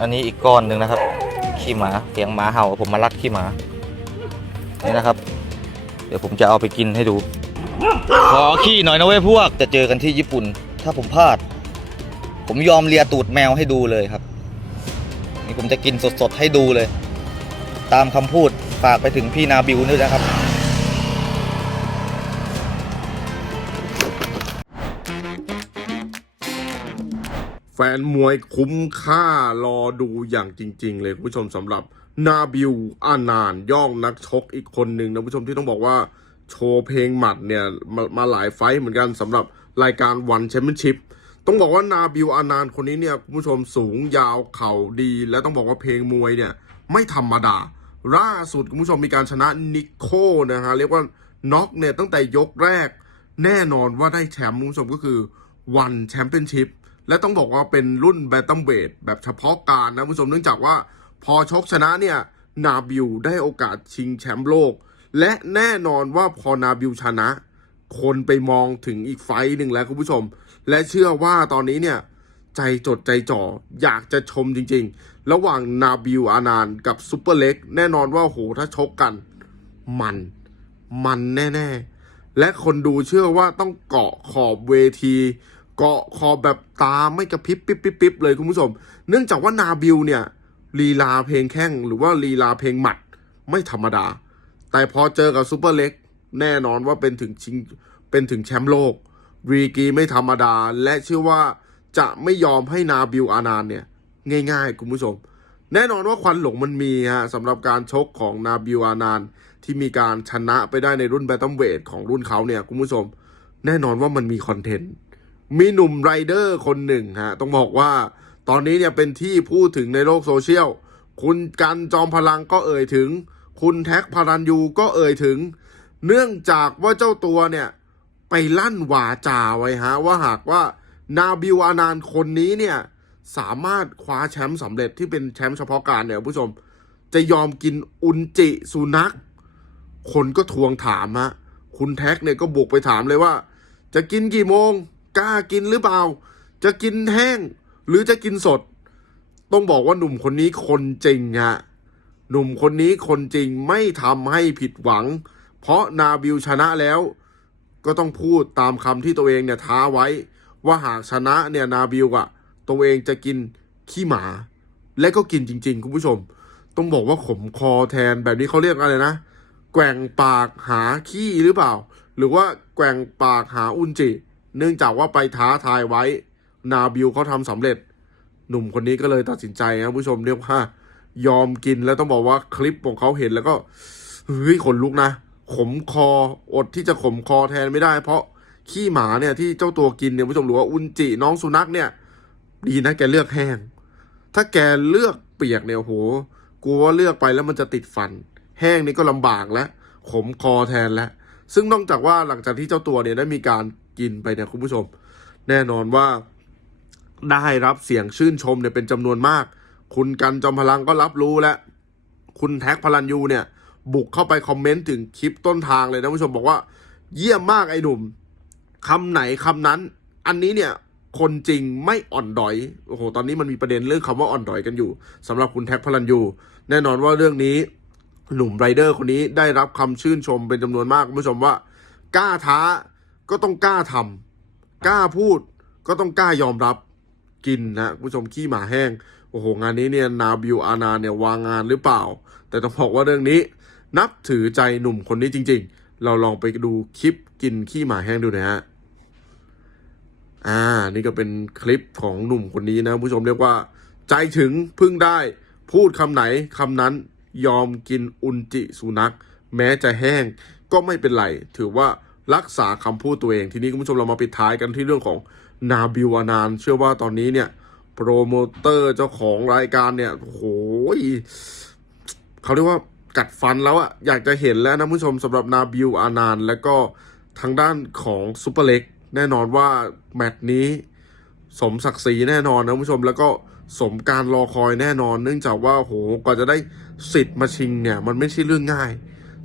อันนี้อีกก้อนหนึ่งนะครับ ขี้หมาเสียงหมาเห่าผมมาลักขี้หมานี่นะครับ เดี๋ยวผมจะเอาไปกินให้ดู ขอขี้หน่อยนะเว้ยพวก จะเจอกันที่ญี่ปุ่น ถ้าผมพลาด ผมยอมเลียตูดแมวให้ดูเลยครับ นี่ผมจะกินสดๆให้ดูเลย ตามคำพูดฝากไปถึงพี่นาบิวด้วยนะครับ แฟนมวยคุ้มค่ารอดูอย่างจริง ๆ เลยคุณผู้ชมสำหรับนาบิวอานานย่องนักชกอีกคนหนึ่งนะคุณผู้ชมที่ต้องบอกว่าโชว์เพลงหมัดเนี่ยมามาหลายไฟเหมือนกันสำหรับรายการวันแชมเปี้ยนชิพต้องบอกว่านาบิวอานานคนนี้เนี่ยคุณผู้ชมสูงยาวเข่าดี และต้องบอกว่าเพลงมวยเนี่ยไม่ธรรมดาล่าสุดคุณผู้ชมมีการชนะนิโคนะฮะเรียกว่าน็อกเนี่ยตั้งแต่ยกแรก แน่นอนว่าได้แชมป์คุณผู้ชมก็คือวันแชมเปี้ยนชิพ และต้องบอกว่าเป็นรุ่นแบตตัมเวทแบบเฉพาะการนะคุณผู้ชมเนื่องจากว่าพอชกชนะเนี่ยนาบิวได้โอกาสชิงแชมป์โลก และแน่นอนว่าพอนาบิวชนะ คนไปมองถึงอีกไฟหนึ่งแล้วคุณผู้ชม และเชื่อว่าตอนนี้เนี่ยใจจดใจจ่ออยากจะชมจริงๆ ระหว่างนาบิวอานานกับซุปเปอร์เล็ก แน่นอนว่าโหถ้าชกกัน มัน มันแน่ ๆ และคนดูเชื่อว่าต้องเกาะขอบเวที เกาะขอแบบตาไม่กระพริบปิ๊บปิ๊บปิ๊บเลยคุณผู้ชม เนื่องจากว่านาบิวเนี่ยลีลาเพลงแข้งหรือว่าลีลาเพลงหมัดไม่ธรรมดา แต่พอเจอกับซูเปอร์เล็กแน่นอนว่าเป็นถึงชิงเป็นถึงแชมป์โลกรีกีไม่ธรรมดา และเชื่อว่าจะไม่ยอมให้นาบิวอานานเนี่ยง่ายๆ คุณผู้ชม แน่นอนว่าควันหลงมันมีฮะสำหรับการชกของนาบิวอานานที่มีการชนะไปได้ในรุ่นแบตตัมเวทของรุ่นเขาเนี่ยคุณผู้ชม แน่นอนว่ามันมีคอนเทนต์ มีหนุ่มไรเดอร์คนหนึ่งฮะต้องบอกว่า ตอนนี้เนี่ยเป็นที่พูดถึงในโลกโซเชียล คุณกันจอมพลังก็เอ่ยถึง คุณแท็กพารันยูก็เอ่ยถึง เนื่องจากว่าเจ้าตัวเนี่ย ไปลั่นวาจาไว้ฮะ ว่าหากว่านาบิวอานานคนนี้เนี่ยสามารถคว้าแชมป์สำเร็จที่เป็นแชมป์เฉพาะการเนี่ยผู้ชม จะยอมกินอุนจิสุนัข คนก็ทวงถามฮะคุณแท็กเนี่ยก็บุกไปถามเลยว่า จะกินกี่โมง กล้ากินหรือเปล่า จะกินแห้ง หรือจะกินสด ต้องบอกว่าหนุ่มคนนี้คนจริงฮะหนุ่มคนนี้คนจริงไม่ทำให้ผิดหวัง เพราะนาบิวชนะแล้ว ก็ต้องพูดตามคำที่ตัวเองเนี่ยท้าไว้ ว่าหากชนะเนี่ยนาบิวอะตัวเองจะกินขี้หมา และก็กินจริง ๆ คุณผู้ชม ต้องบอกว่าขมคอแทนแบบนี้เขาเรียกอะไรนะ แกว่งปากหาขี้หรือเปล่า หรือว่าแกว่งปากหาอุนจิ เนื่องจากว่าไปท้าทายไว้ นาบิวเขาทำสำเร็จ หนุ่มคนนี้ก็เลยตัดสินใจนะผู้ชมเรียกว่ายอมกินแล้วต้องบอกว่าคลิปของเขาเห็นแล้วก็เฮ้ยขนลุกนะ ขมคออดที่จะขมคอแทนไม่ได้ เพราะขี้หมาเนี่ยที่เจ้าตัวกินเนี่ยผู้ชมหรือว่าอุนจิน้องสุนัขเนี่ย ดีนะแกเลือกแห้ง ถ้าแกเลือกเปียกเนี่ยโอ้โหกลัวว่าเลือกไปแล้วมันจะติดฟัน แห้งนี่ก็ลำบากแล้วขมคอแทนแล้วซึ่งนอกจากว่าหลังจากที่เจ้าตัวเนี่ยได้มีการ กินไปเนี่ยคุณผู้ชม แน่นอนว่าได้รับเสียงชื่นชมเนี่ยเป็นจำนวนมาก คุณกันจอมพลังก็รับรู้แล้วคุณแท็กพลันยูเนี่ย บุกเข้าไปคอมเมนต์ถึงคลิปต้นทางเลยนะคุณผู้ชมบอกว่า เยี่ยมมากไอ้หนุ่มคำไหนคำนั้น อันนี้เนี่ยคนจริงไม่อ่อนดอย โอ้โห ตอนนี้มันมีประเด็นเรื่องคำว่าอ่อนดอยกันอยู่สำหรับคุณแท็กพลันยู แน่นอนว่าเรื่องนี้หนุ่มไรเดอร์คนนี้ได้รับคำชื่นชมเป็นจำนวนมากคุณผู้ชมว่ากล้าท้า ก็ต้องกล้าทำกล้าพูด ก็ต้องกล้ายอมรับกินนะผู้ชมขี้หมาแห้ง โอ้โห งานนี้เนี่ยนาบิวอานาเนี่ยวางงานหรือเปล่า แต่ต้องบอกว่าเรื่องนี้ นับถือใจหนุ่มคนนี้จริง ๆ เราลองไปดูคลิปกินขี้หมาแห้งดูนะฮะอ่า นี่ก็เป็นคลิปของหนุ่มคนนี้นะผู้ชมเรียกว่า ใจถึงพึ่งได้ พูดคำไหนคำนั้นยอมกินอุนจิสุนัข แม้จะแห้งก็ไม่เป็นไร ถือว่า รักษาคำพูดตัวเอง ทีนี้คุณผู้ชมเรามาปิดท้ายกันที่เรื่องของนาบิวอานาน เชื่อว่าตอนนี้เนี่ย โปรโมเตอร์เจ้าของรายการเนี่ยโอ้โหเขาเรียกว่ากัดฟันแล้วอะอยากจะเห็นแล้วนะผู้ชมสำหรับนาบิวอานานแล้วก็ทางด้านของซูเปอร์เล็กแน่นอนว่าแมตช์นี้สมศักดิ์ศรีแน่นอนนะผู้ชมแล้วก็สมการรอคอยแน่นอน เนื่องจากว่าโหกว่าจะได้สิทธิ์มาชิงเนี่ย มันไม่ใช่เรื่องง่าย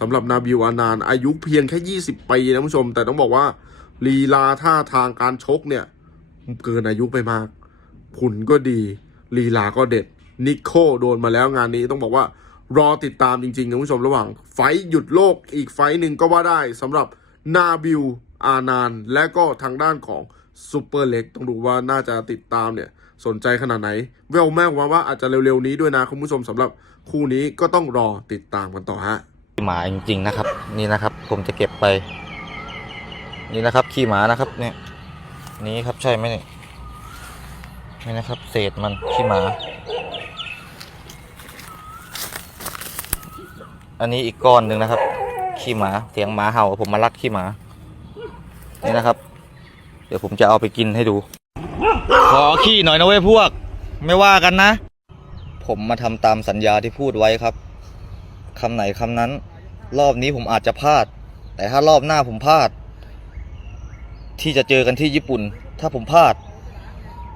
สำหรับนาบิวอานานอายุเพียงแค่ 20 ปีนะผู้ชม แต่ต้องบอกว่าลีลาท่าทางการชกเนี่ย เกินอายุไปมากผุนก็ดีลีลาก็เด็ด นิโคโดนมาแล้วงานนี้ต้องบอกว่ารอติดตามจริงๆนะคุณผู้ชมระหว่าง ไฟหยุดโลกอีกไฟหนึ่งก็ว่าได้สำหรับนาบิลอานานและก็ทางด้านของซูเปอร์เล็กต้องดูว่าน่าจะติดตามเนี่ยสนใจขนาดไหน แววแม่มาว่าอาจจะเร็วๆนี้ด้วยนะคุณผู้ชมสำหรับคู่นี้ก็ต้องรอติดตามกันต่อฮะ หมาจริง ๆ นะครับ นี่นะครับ ผมจะเก็บไป นี่นะครับขี้หมานะครับ เนี่ย นี่ครับใช่ไหมเนี่ยนี่นะครับ เศษมันขี้หมา อันนี้อีกก้อนหนึ่งนะครับขี้หมาเสียงหมาเห่าผมมาลักขี้หมา นี่นะครับ เดี๋ยวผมจะเอาไปกินให้ดู ขอขี้หน่อยนะเว้ยพวก ไม่ว่ากันนะ ผมมาทำตามสัญญาที่พูดไว้ครับ คำไหนคำนั้น รอบนี้ผมอาจจะพลาด แต่ถ้ารอบหน้าผมพลาด ที่จะเจอกันที่ญี่ปุ่น ถ้าผมพลาด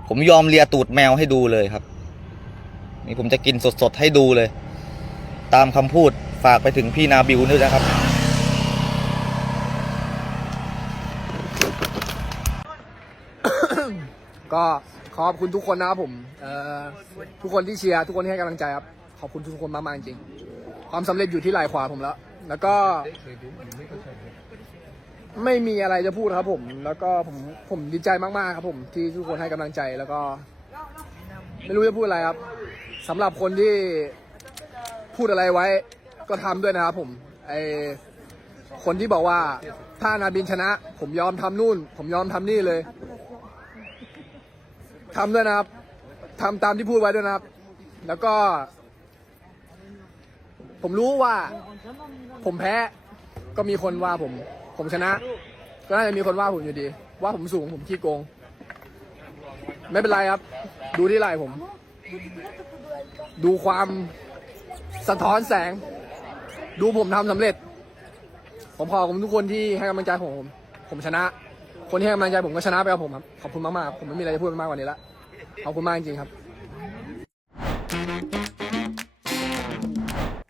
ผมยอมเลียตูดแมวให้ดูเลยครับ นี่ผมจะกินสดๆให้ดูเลย ตามคำพูดฝากไปถึงพี่นาบิวด้วยนะครับ ก็ขอบคุณทุกคนนะครับผมเอ่อทุกคนที่เชียร์ทุกคนที่ให้กำลังใจครับ ขอบคุณทุกคนมากๆจริง ความสำเร็จอยู่ที่ไหล่ขวาผมแล้ว แล้วก็ไม่มีอะไรจะพูดครับผม แล้วก็ผมผมดีใจมากๆครับผมที่ทุกคนให้กำลังใจแล้วก็ ไม่รู้จะพูดอะไรครับสำหรับคนที่พูดอะไรไว้ ก็ทำด้วยนะครับผมไอคนที่บอกว่าถ้านาบินชนะ ผมยอมทำนู่น ผมยอมทำนี่เลยทำด้วยนะครับทำตามที่พูดไว้ด้วยนะครับ แล้วก็ ผมรู้ว่า ผมแพ้ก็มีคนว่าผม ผมชนะ ก็น่าจะมีคนว่าผมอยู่ดี ว่าผมสูงผมขี้โกง ไม่เป็นไรครับ ดูที่ไหล่ผม ดูความสะท้อนแสง ดูผมทำสำเร็จ ผมขอบคุณทุกคนที่ให้กำลังใจผม ผมชนะ คนที่ให้กำลังใจผมก็ชนะไปกับผมครับ ขอบคุณมากๆผมไม่มีอะไรจะพูดมากกว่านี้ละขอบคุณมากจริงๆครับ